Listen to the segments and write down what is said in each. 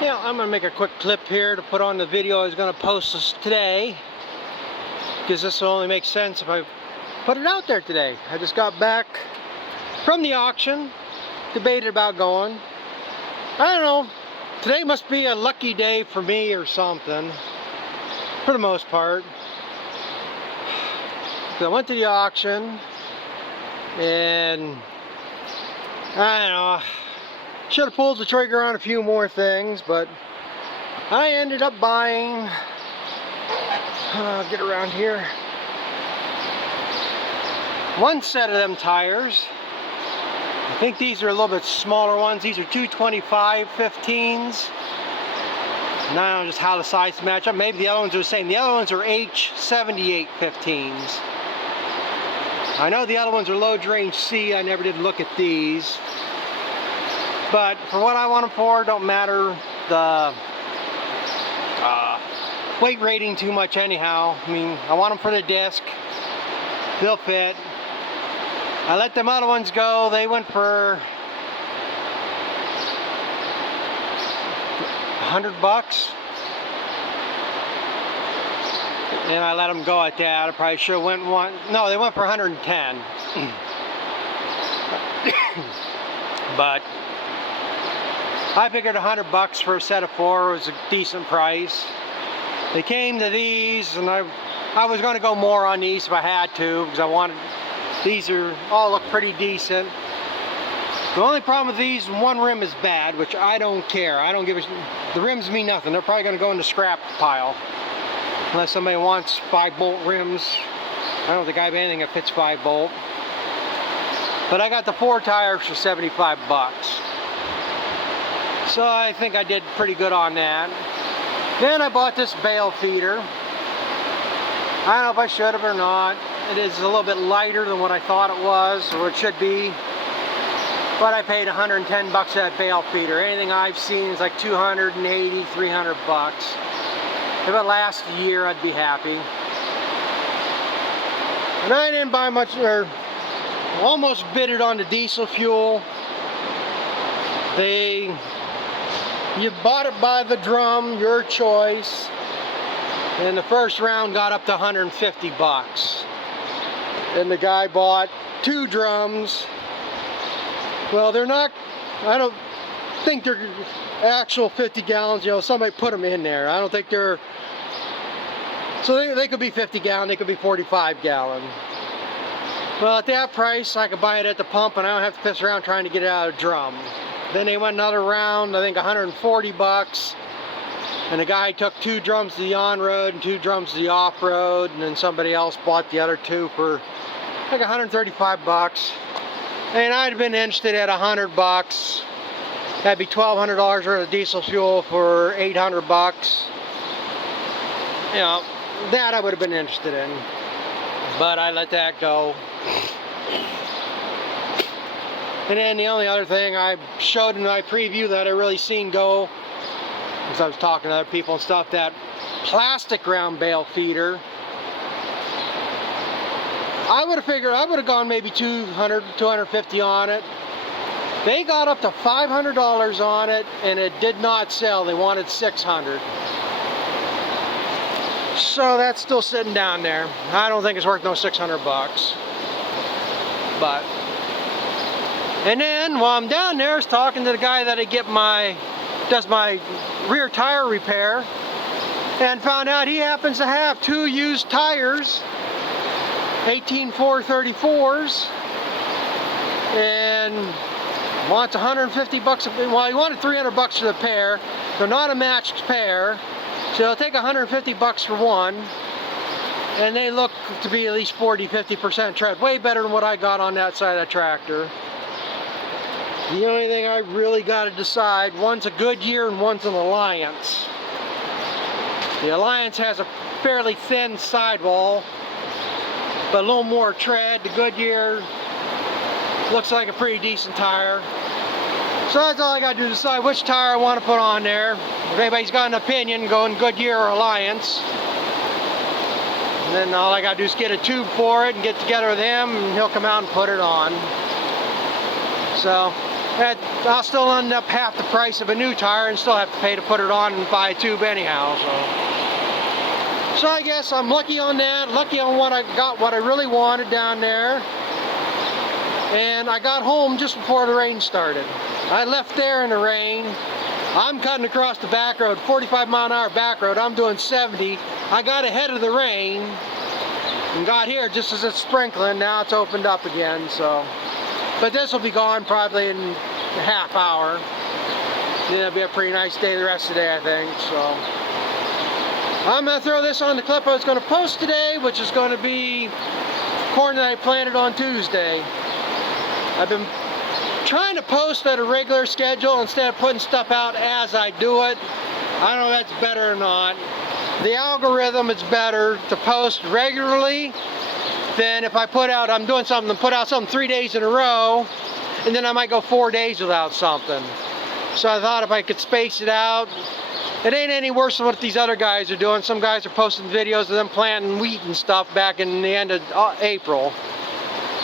Yeah, I'm going to make a quick clip here to put on the video I was going to post this today, because this will only make sense if I put it out there today. I just got back from the auction, debated about going. I don't know, today must be a lucky day for me or something, for the most part. So I went to the auction, and I don't know, should have pulled the trigger on a few more things, but I ended up buying, get around here, one set of them tires. I think these are a little bit smaller ones. These are 225 15s. And I don't know just how the size match up. Maybe the other ones are the same. The other ones are H78 15s. I know the other ones are low range C. I never did look at these. But for what I want them for, don't matter the weight rating too much anyhow. I mean, I want them for the disc. They'll fit. I let them other ones go. They went for $100. And I let them go at that. I probably should have went one. No, they went for 110. But I figured $100 for a set of 4 was a decent price. They came to these, and I was going to go more on these if I had to, because I wanted. These are all look pretty decent. The only problem with these, one rim is bad, which I don't care. I don't give a. The rims mean nothing. They're probably going to go in the scrap pile, unless somebody wants 5-bolt rims. I don't think I have anything that fits 5-bolt. But I got the 4 tires for $75. So I think I did pretty good on that. Then I bought this bale feeder. I don't know if I should have or not. It is a little bit lighter than what I thought it was, or it should be. But I paid $110 for that bale feeder. Anything I've seen is like $280, $300. If it lasts a year, I'd be happy. And I didn't buy much, or almost bid it on the diesel fuel. You bought it by the drum, your choice. And the first round got up to $150. And the guy bought 2 drums. Well, they're not, I don't think they're actual 50 gallons. You know, somebody put them in there. I don't think they're, so they could be 50 gallon, they could be 45 gallon. Well, at that price, I could buy it at the pump, and I don't have to piss around trying to get it out of a drum. Then they went another round, I think $140. And the guy took 2 drums to the on-road and 2 drums to the off-road, and then somebody else bought the other 2 for like $135. And I'd have been interested at $100. That'd be $1,200 worth of diesel fuel for $800. You know, that I would have been interested in. But I let that go. And then the only other thing I showed in my preview that I really seen go, because I was talking to other people and stuff, that plastic round bale feeder. I would have figured I would have gone maybe $200, $250 on it. They got up to $500 on it, and it did not sell. They wanted $600. So that's still sitting down there. I don't think it's worth no $600. But, and then while I'm down there, I was talking to the guy that does my rear tire repair, and found out he happens to have 2 used tires, 18-434s, and wants $150. Well, he wanted $300 for the pair. They're not a matched pair, so he'll take $150 for one, and they look to be at least 40-50% tread, way better than what I got on that side of the tractor. The only thing I really got to decide, one's a Goodyear and one's an Alliance. The Alliance has a fairly thin sidewall, but a little more tread. The Goodyear looks like a pretty decent tire. So that's all I got to do to decide which tire I want to put on there. If anybody's got an opinion, going Goodyear or Alliance. And then all I got to do is get a tube for it and get together with him, and he'll come out and put it on. So I'll still end up half the price of a new tire and still have to pay to put it on and buy a tube anyhow. So I guess I'm lucky on that, lucky on what I got, what I really wanted down there. And I got home just before the rain started. I left there in the rain. I'm cutting across the back road, 45-mile-an-hour back road. I'm doing 70. I got ahead of the rain and got here just as it's sprinkling. Now it's opened up again, so. But this will be gone probably in a half hour. Then it'll be a pretty nice day the rest of the day, I think, so. I'm gonna throw this on the clip I was gonna post today, which is gonna be corn that I planted on Tuesday. I've been trying to post at a regular schedule instead of putting stuff out as I do it. I don't know if that's better or not. The algorithm is better to post regularly than if I put out, I'm doing something, put out something 3 days in a row, and then I might go 4 days without something. So I thought if I could space it out, it ain't any worse than what these other guys are doing. Some guys are posting videos of them planting wheat and stuff back in the end of April.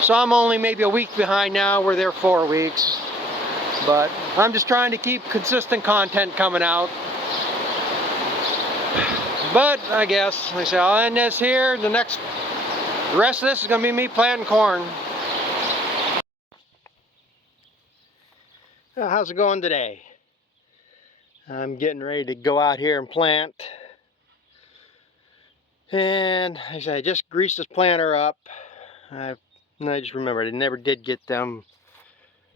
So I'm only maybe a week behind now, where they're 4 weeks. But I'm just trying to keep consistent content coming out. But I guess, like I say, I'll end this here. The rest of this is gonna be me planting corn. How's it going today? I'm getting ready to go out here and plant. And like I said, I just greased this planter up. I just remembered I never did get them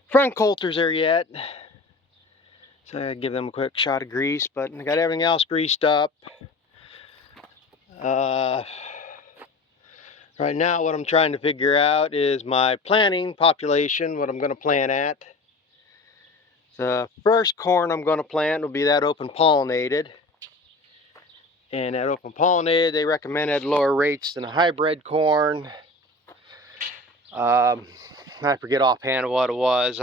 front coulters there yet, so I give them a quick shot of grease. But I got everything else greased up. Right now what I'm trying to figure out is my planting population, what I'm going to plant at. The first corn I'm going to plant will be that open pollinated, and that open pollinated they recommend at lower rates than a hybrid corn. I forget offhand what it was.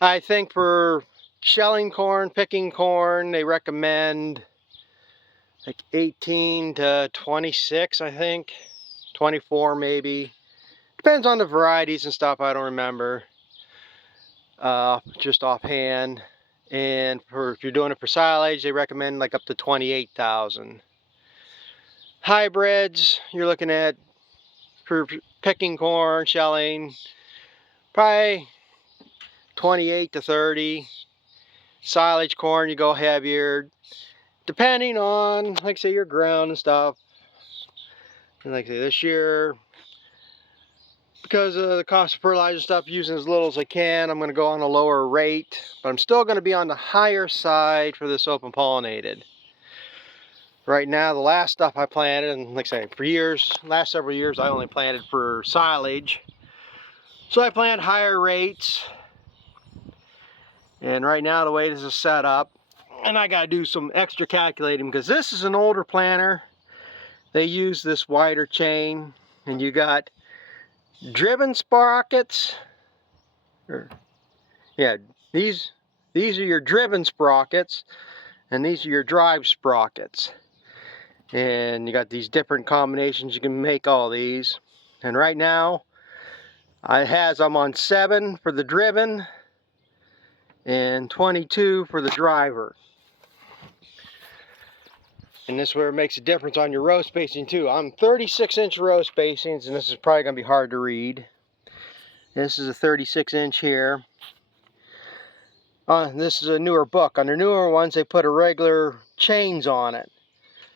I think for shelling corn, picking corn, they recommend like 18 to 26, I think. 24 maybe. Depends on the varieties and stuff, I don't remember. Just offhand. And if you're doing it for silage, they recommend like up to 28,000. Hybrids, you're looking at, for picking corn, shelling, probably 28 to 30. Silage corn, you go heavier, depending on, like say, your ground and stuff. And like I say, this year, because of the cost of fertilizer stuff, using as little as I can, I'm going to go on a lower rate, but I'm still going to be on the higher side for this open pollinated. Right now, the last stuff I planted, and like I say, for years, last several years, I only planted for silage. So I planted higher rates. And right now, the way this is set up, and I got to do some extra calculating because this is an older planter. They use this wider chain, and you got driven sprockets. These are your driven sprockets, and these are your drive sprockets. And you got these different combinations you can make all these. And right now, I'm on 7 for the driven and 22 for the driver. And this is where it makes a difference on your row spacing too. I'm 36-inch row spacings, and this is probably going to be hard to read. This is a 36-inch here. This is a newer book. On the newer ones, they put irregular chains on it.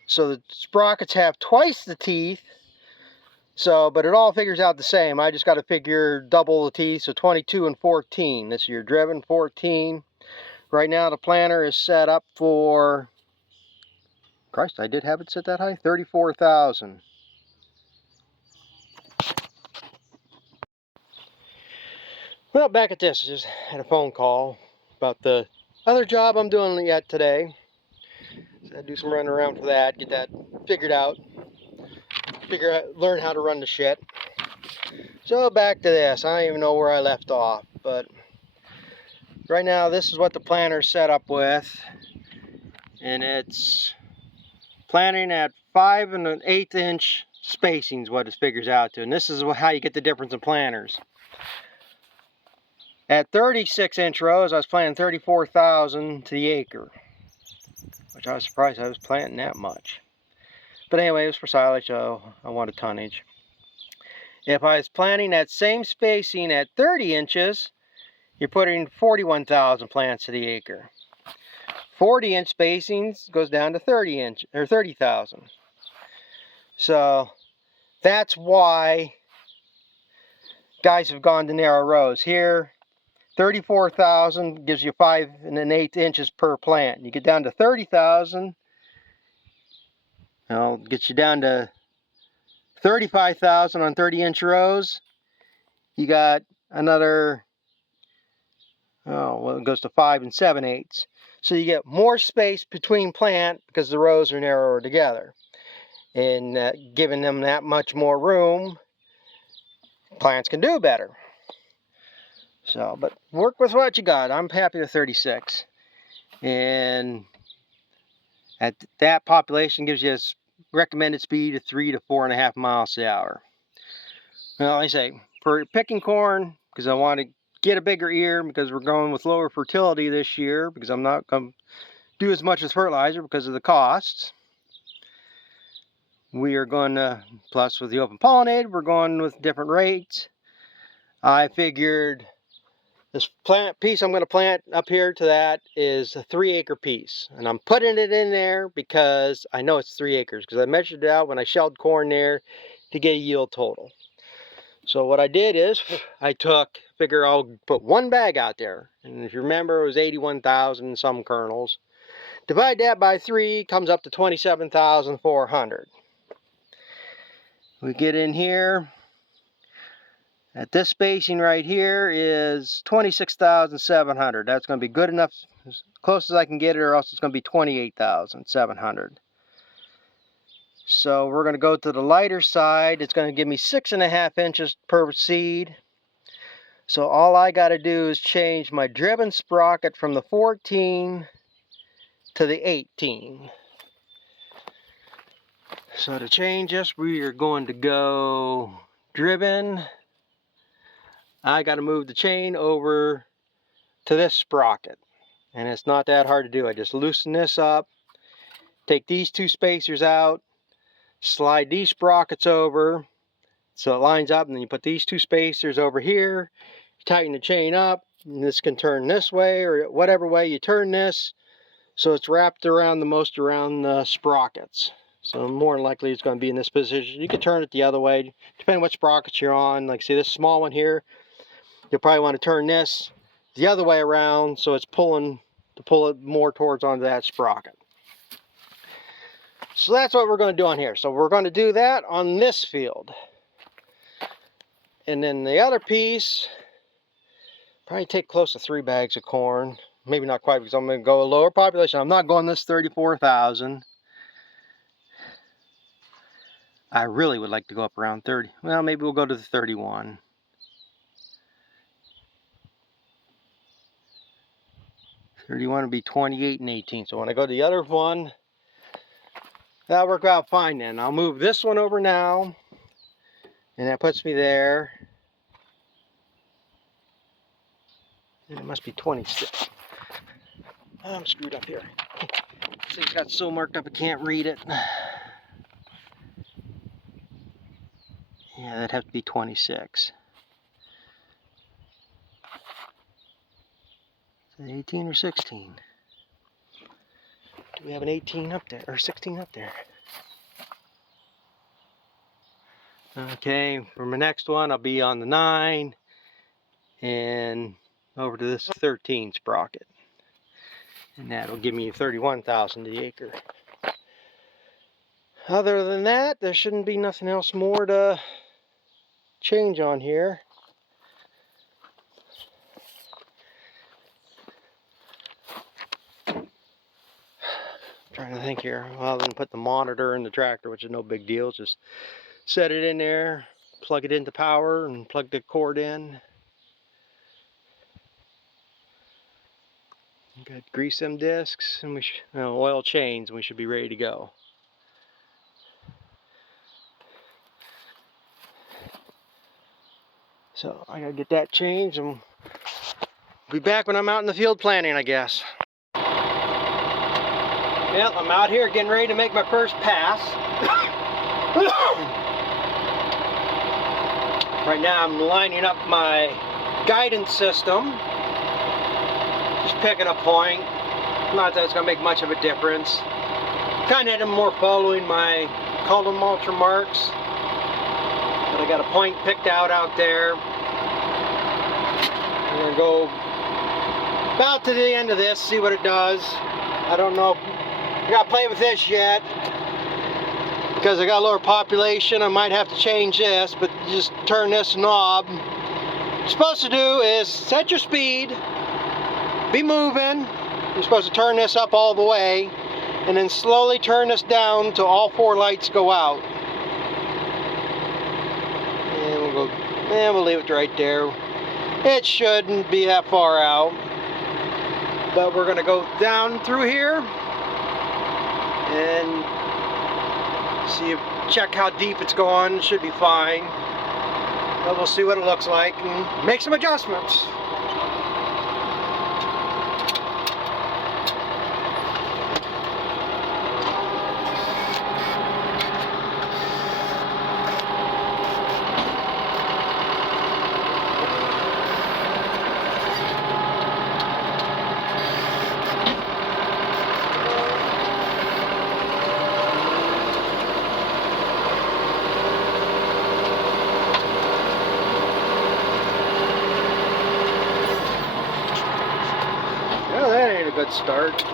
So the sprockets have twice the teeth. But it all figures out the same. I just got to figure double the teeth, so 22 and 14. This is your driven 14. Right now the planter is set up for, Christ, I did have it set that high, 34,000. Well, back at this, I just had a phone call about the other job I'm doing yet today. So I do some running around for that, get that figured out, learn how to run the shit. So back to this, I don't even know where I left off, but right now this is what the planter's set up with, and it's planting at 5 1/8 inch spacing is what it figures out to, and this is how you get the difference in planters. At 36-inch rows, I was planting 34,000 to the acre, which I was surprised I was planting that much. But anyway, it was for silage, so I wanted tonnage. If I was planting that same spacing at 30 inches, you're putting 41,000 plants to the acre. 40-inch spacings goes down to 30,000. So that's why guys have gone to narrow rows. Here, 34,000 gives you 5 1/8 inches per plant. You get down to 30,000, gets you down to 35,000 on 30-inch rows. You got another, it goes to 5 7/8. So you get more space between plant because the rows are narrower together. And giving them that much more room, plants can do better. So, but work with what you got. I'm happy with 36. And at that population gives you a recommended speed of 3 to 4.5 miles an hour. Well, I say, for picking corn, because I want to get a bigger ear, because we're going with lower fertility this year, because I'm not going to do as much as fertilizer because of the costs. We are going to, plus with the open pollinated, we're going with different rates. I figured this plant piece I'm going to plant up here to that is a 3-acre piece. And I'm putting it in there because I know it's 3 acres, because I measured it out when I shelled corn there to get a yield total. So what I did is I figure I'll put one bag out there. And if you remember, it was 81,000 some kernels. Divide that by 3, comes up to 27,400. We get in here. At this spacing right here is 26,700. That's going to be good enough, as close as I can get it, or else it's going to be 28,700. So we're going to go to the lighter side. It's going to give me 6.5 inches per seed. So all I got to do is change my driven sprocket from the 14 to the 18. So to change this, we are going to go driven. I got to move the chain over to this sprocket, and it's not that hard to do. I just loosen this up, take these 2 spacers out, slide these sprockets over so it lines up, and then you put these 2 spacers over here, tighten the chain up, and this can turn this way or whatever way you turn this, so it's wrapped around the sprockets. So more than likely it's going to be in this position. You can turn it the other way depending on what sprockets you're on. Like see this small one here, you'll probably want to turn this the other way around so it's pull it more towards onto that sprocket. So that's what we're going to do on here. So we're going to do that on this field. And then the other piece, probably take close to 3 bags of corn. Maybe not quite, because I'm going to go a lower population. I'm not going this 34,000. I really would like to go up around 30. Well, maybe we'll go to the 31. '31 would be 28 and 18. So when I go to the other one, that'll work out fine then. I'll move this one over now, and that puts me there. And it must be 26. I'm screwed up here. So it's got so marked up I can't read it. Yeah, that'd have to be 26. Is it 18 or 16? Do we have an 18 up there, or 16 up there? Okay, for my next one, I'll be on the 9 and over to this 13 sprocket. And that'll give me 31,000 to the acre. Other than that, there shouldn't be nothing else more to change on here. Trying to think here. Well, then put the monitor in the tractor, which is no big deal. Just set it in there, plug it into power, and plug the cord in. Got grease them discs, and oil chains, and we should be ready to go. So I gotta get that changed, and Be back when I'm out in the field planting, I guess. Well, I'm out here getting ready to make my first pass. Right now I'm lining up my guidance system. Just picking a point. Not that it's going to make much of a difference. Kind of more following my column mulcher marks. But I got a point picked out there. I'm going to go about to the end of this, see what it does. I don't know. I got to play with this yet. Because I got a lower population, I might have to change this, but just turn this knob. What you're supposed to do is set your speed, be moving. You're supposed to turn this up all the way, and then slowly turn this down till all 4 lights go out. And we'll leave it right there. It shouldn't be that far out. But we're gonna go down through here and check how deep it's going. Should be fine. But we'll see what it looks like and make some adjustments. Well, that ain't a good start.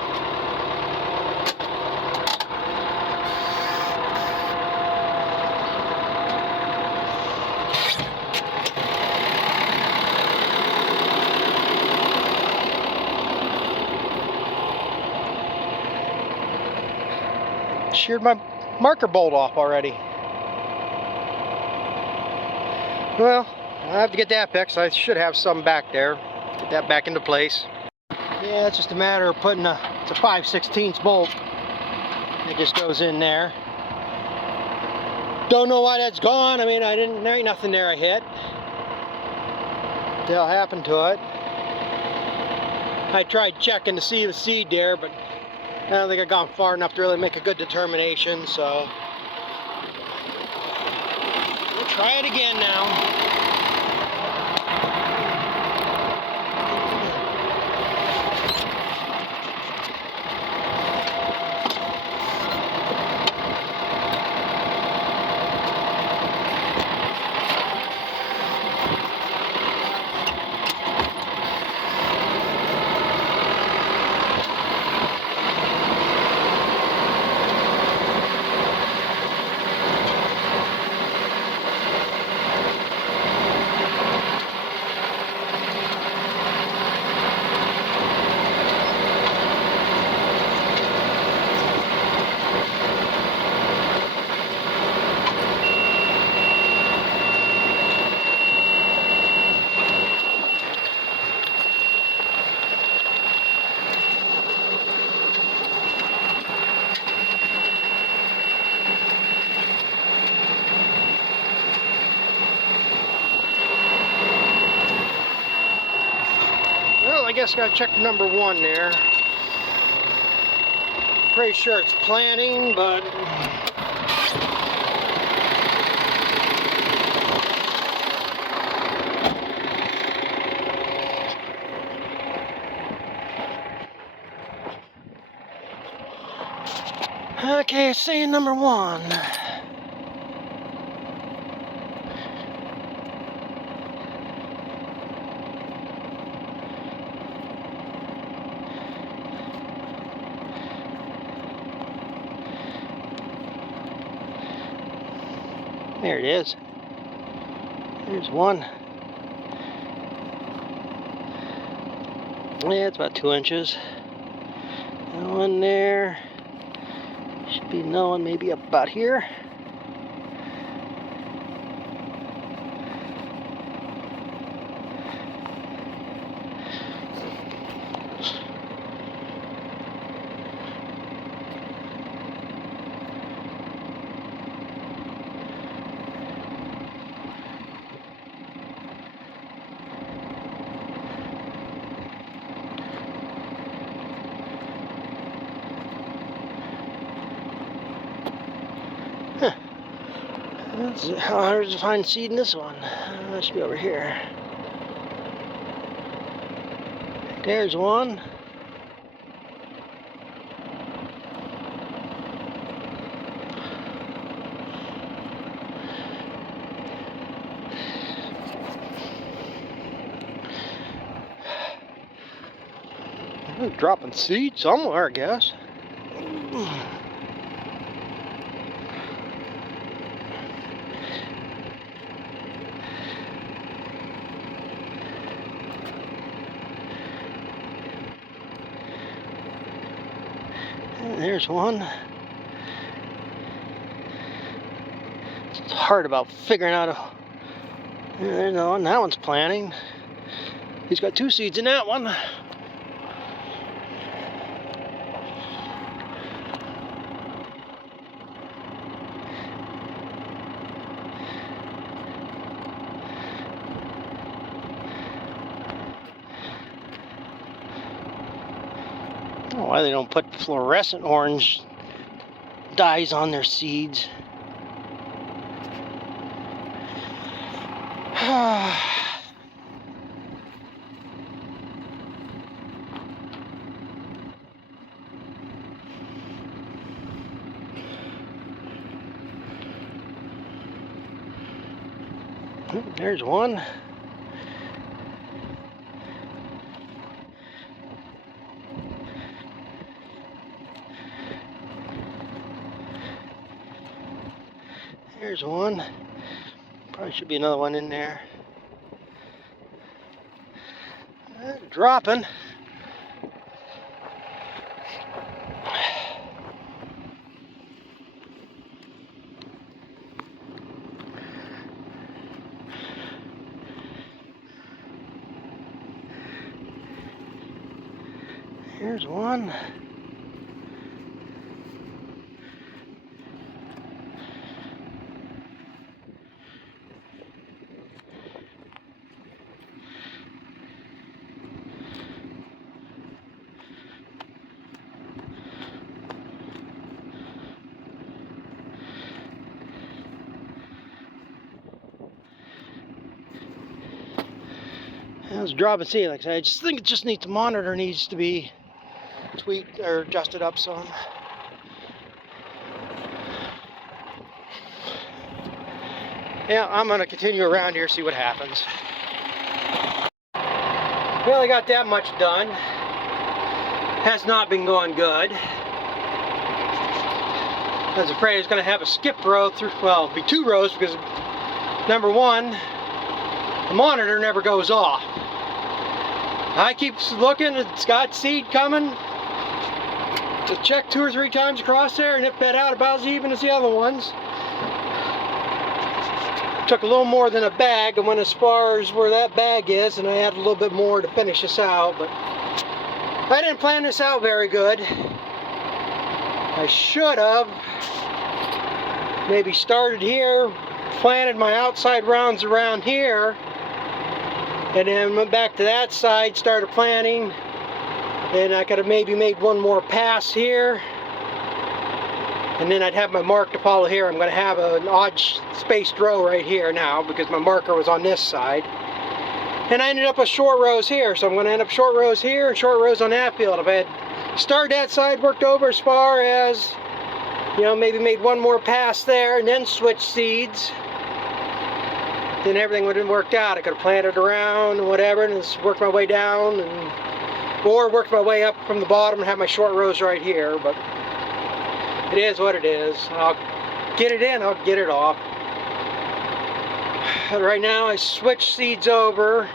Sheared my marker bolt off already. Well, I have to get that fixed. I should have some back there. Get that back into place. Yeah, it's just a matter of putting it's a 5/16 bolt. It just goes in there. Don't know why that's gone. I mean, there ain't nothing there I hit. What the hell happened to it? I tried checking to see the seed there, but I don't think I've gone far enough to really make a good determination, so we'll try it again now. Well, I guess I gotta check number 1 there. I'm pretty sure it's planting, but okay, saying number 1. There it is. There's 1. Yeah, it's about 2 inches. And 1 there. Should be another one maybe about here. It's hard to find seed in this one. That should be over here. There's one. Dropping seed somewhere, I guess. There's one. It's hard about figuring out there's no one. That one's planting. He's got 2 seeds in that one. I don't know why they don't put fluorescent orange dyes on their seeds. There's one. There's one. Probably should be another one in there. Dropping. Here's one. I was dropping seed, like I said. I just think it just needs, the monitor needs to be tweaked or adjusted up some. Yeah, I'm gonna continue around here, see what happens. We only got that much done. Has not been going good. I was afraid I was gonna have a skip row through, well, it'd be 2 rows because number one, the monitor never goes off. I keep looking, it's got seed coming. Just check 2 or 3 times across there and it fed out about as even as the other ones. Took a little more than a bag and went as far as where that bag is, and I had a little bit more to finish this out, but I didn't plan this out very good. I should have maybe started here, planted my outside rounds around here, and then went back to that side, started planting, and I could have maybe made one more pass here, and then I'd have my mark to follow here. I'm going to have an odd spaced row right here now because my marker was on this side, and I ended up with short rows here, so I'm going to end up short rows here and short rows on that field. If I had started that side, worked over as far as, you know, maybe made one more pass there and then switched seeds, then everything would have worked out. I could have planted around and whatever, and just worked my way down, or worked my way up from the bottom and have my short rows right here. But it is what it is. I'll get it in, I'll get it off. Right now I switched seeds over.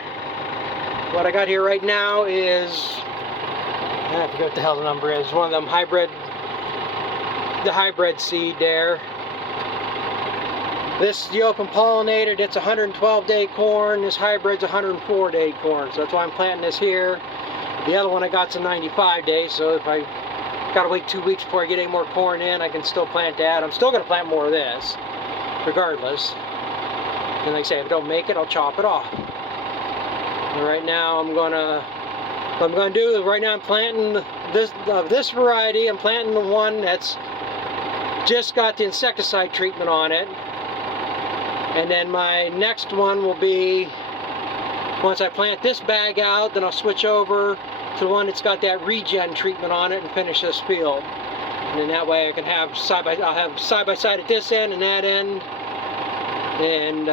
What I got here right now is, I forget what the hell the number is, one of them hybrid, the hybrid seed there. This, the open pollinated, it's 112-day corn. This hybrid's 104-day corn, so that's why I'm planting this here. The other one I got's a 95 days, so if I gotta wait 2 weeks before I get any more corn in, I can still plant that. I'm still gonna plant more of this, regardless. And like I say, if I don't make it, I'll chop it off. And right now what I'm gonna do is right now I'm planting this variety. I'm planting the one that's just got the insecticide treatment on it. And then my next one will be, once I plant this bag out, then I'll switch over to the one that's got that regen treatment on it and finish this field. And then that way I can have I'll have side by side at this end and that end, and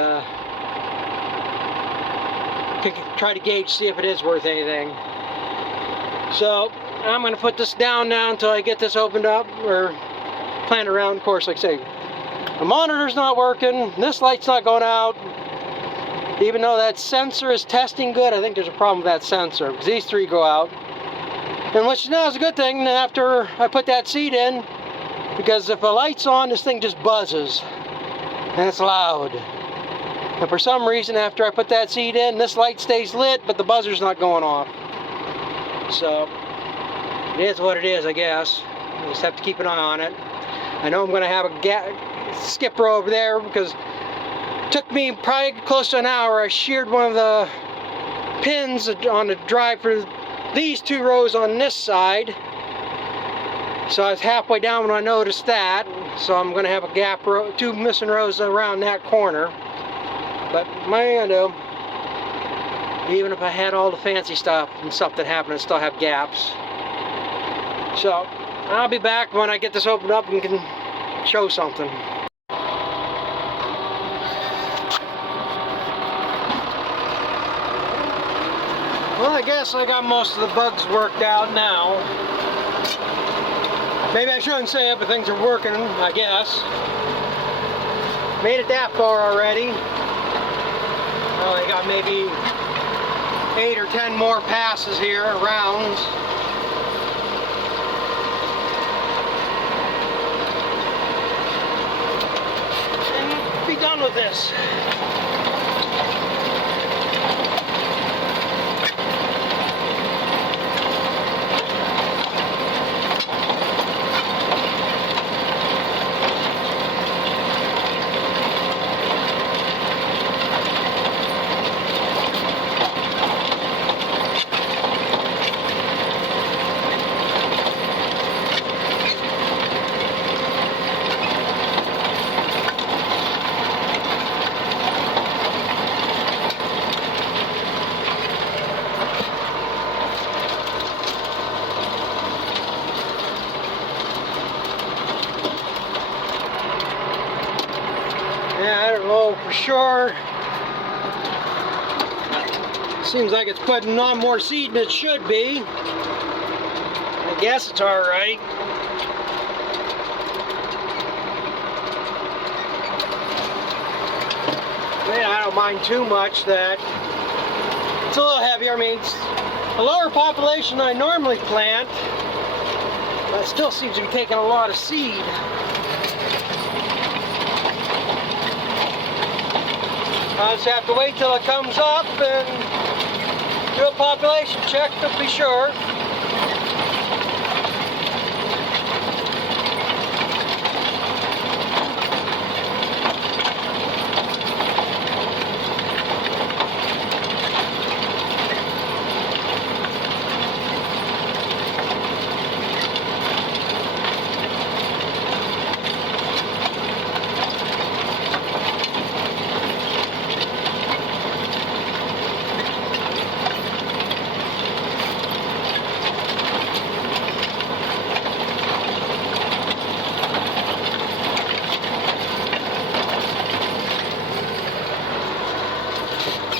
can try to gauge, see if it is worth anything. So I'm going to put this down now until I get this opened up or plant around. Of course, like I say, the monitor's not working, this light's not going out. Even though that sensor is testing good, I think there's a problem with that sensor, because these three go out. And which now is a good thing after I put that seed in, because if the light's on, this thing just buzzes. And it's loud. And for some reason, after I put that seed in, this light stays lit, but the buzzer's not going off. So, it is what it is, I guess. I just have to keep an eye on it. I know I'm going to have a skipper over there, because it took me probably close to an hour. I sheared one of the pins on the drive for these two rows on this side. So I was halfway down when I noticed that. So I'm going to have a gap, two missing rows around that corner. But what am I going to do? Even if I had all the fancy stuff and stuff that happened, I still have gaps. So I'll be back when I get this opened up and can show something. Well, I guess I got most of the bugs worked out now. Maybe I shouldn't say it, but things are working, I guess. Made it that far already. Well, I got maybe 8 or 10 more passes here, rounds. And be done with this. Yeah, I don't know for sure. Seems like it's putting on more seed than it should be. I guess it's alright. Man, I don't mind too much that it's a little heavier. I mean, it's a lower population than I normally plant, but it still seems to be taking a lot of seed. I just have to wait till it comes up and do a population check to be sure.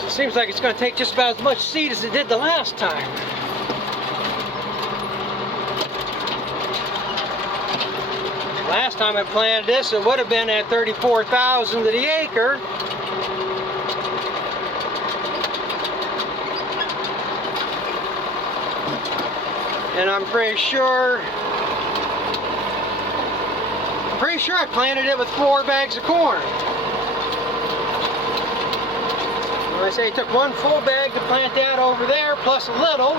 Seems like it's going to take just about as much seed as it did the last time. Last time I planted this, it would have been at 34,000 to the acre. And I'm pretty sure I planted it with 4 bags of corn. I say it took 1 full bag to plant that over there, plus a little.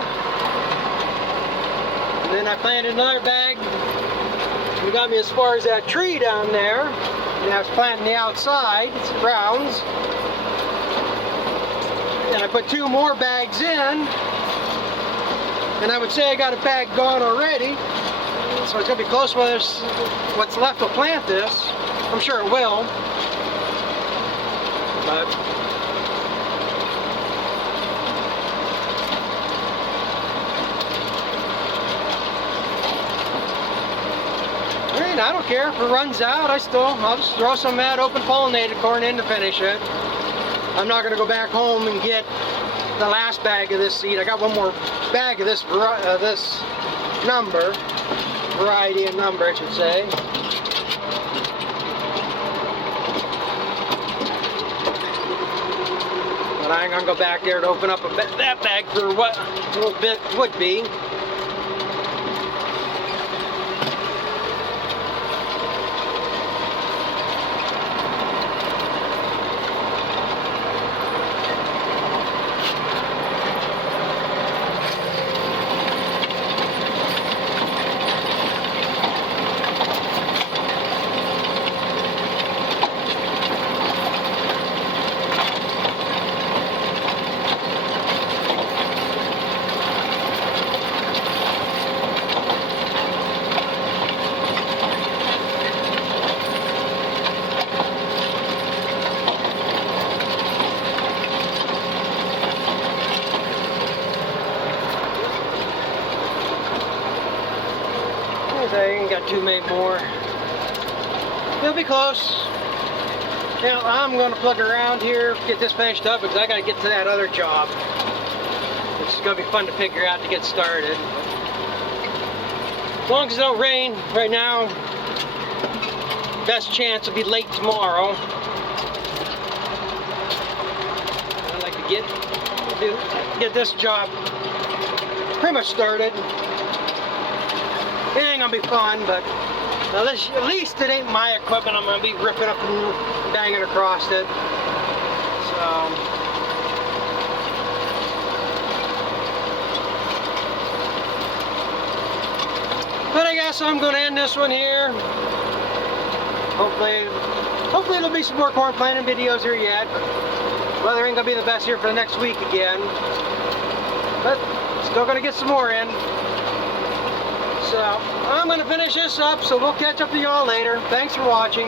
And then I planted another bag. It got me as far as that tree down there. And I was planting the outside, it's browns. And I put 2 more bags in. And I would say I got a bag gone already. So it's going to be close whether what's left will plant this. I'm sure it will. But I don't care if it runs out. I'll just throw some of that open pollinated corn in to finish it. I'm not going to go back home and get the last bag of this seed. I got one more bag of this number, variety and number, I should say. But I ain't gonna go back there to open up that bag for what a little bit would be. I ain't got too many more. It'll be close. Now I'm going to plug around here, get this finished up because I got to get to that other job. It's going to be fun to figure out to get started. As long as it don't rain right now, best chance will be late tomorrow. I'd like to get this job pretty much started. It ain't gonna be fun, but at least it ain't my equipment I'm gonna be ripping up and banging across it. So, but I guess I'm gonna end this one here. Hopefully there'll be some more corn planting videos here yet. Weather ain't gonna be the best here for the next week again, but still gonna get some more in. So I'm going to finish this up, so we'll catch up to y'all later. Thanks for watching.